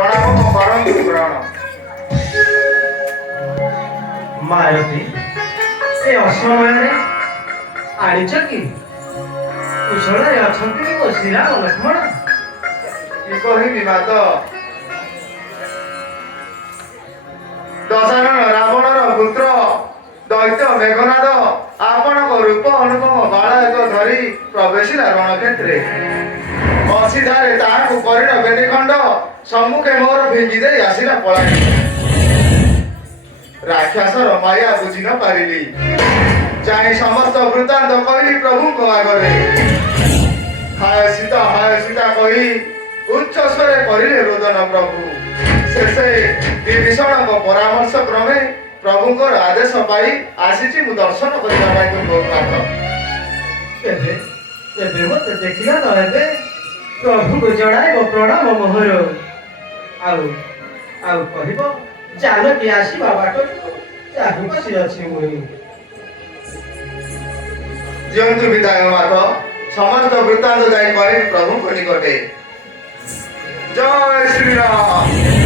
ପ୍ରଣାମ କରନ୍ତୁ ପ୍ରାଣ। ମାଳତୀ ଏ ଅସମୟରେ ଆଣିଛ କି? କୁଶଳରେ ଅଛନ୍ତି କି ମୋ ଶ୍ରୀରାମ ଲକ୍ଷ୍ମଣ? କି କହିବି ମାତ, ଦଶରଥ ରାବଣର ପୁତ୍ର ଦୈତ୍ୟ ମେଘନାଦ ଆପଣଙ୍କ ରୂପ ଅନୁପମ ବାଳକ ଧରି ପ୍ରବେଶିଲା ରଣକ୍ଷେତ୍ରେ। ଅସିଧାରେ ତାହାକୁ କରିଣ ବେନିଖଣ୍ଡ ସମ୍ମୁଖେ ମୋର ଭିଙ୍ଗି ଦେଇ ଆସିଲା ପଳାଇ। ରାକ୍ଷସର ମାୟା ବୁଝି ନ ପାରିଲି, ଚାହିଁ ସମସ୍ତ ବୃତ୍ତାନ୍ତ କହିଲି ପ୍ରଭୁଙ୍କ ଆଗରେ। ହାୟ ସୀତା କହି ଉଚ୍ଚ ସ୍ୱରେ କରିଲେ ରୋଦନ ପ୍ରଭୁ। ଶେଷେ ବିଭୀଷଣଙ୍କ ପରାମର୍ଶ କ୍ରମେ ପ୍ରଭୁଙ୍କର ଆଦେଶ ପାଇ ଆସିଛି ମୁଁ ଦର୍ଶନ କରିବା ପାଇଁ ତୁମ ପାଖ। ଏବେ ଏବେ ମୋତେ ଦେଖିଲା ତ ଏବେ ପ୍ରଭୁଙ୍କୁ ଜଣାଇବ ପ୍ରଣାମ ମୋହର। ଆଉ ଆଉ କହିବ ଜାନକୀ ଆସିବା ବାଟକୁ ଚାହିଁ ବସି ଅଛି ମୁଇଁ। ଦିଅନ୍ତୁ ବିଦାୟ ମାତ, ସମସ୍ତ ବୃତ୍ତାନ୍ତ ଯାଇ କହିବି ପ୍ରଭୁଙ୍କ ନିକଟେ। ଜୟ ଶ୍ରୀରାମ।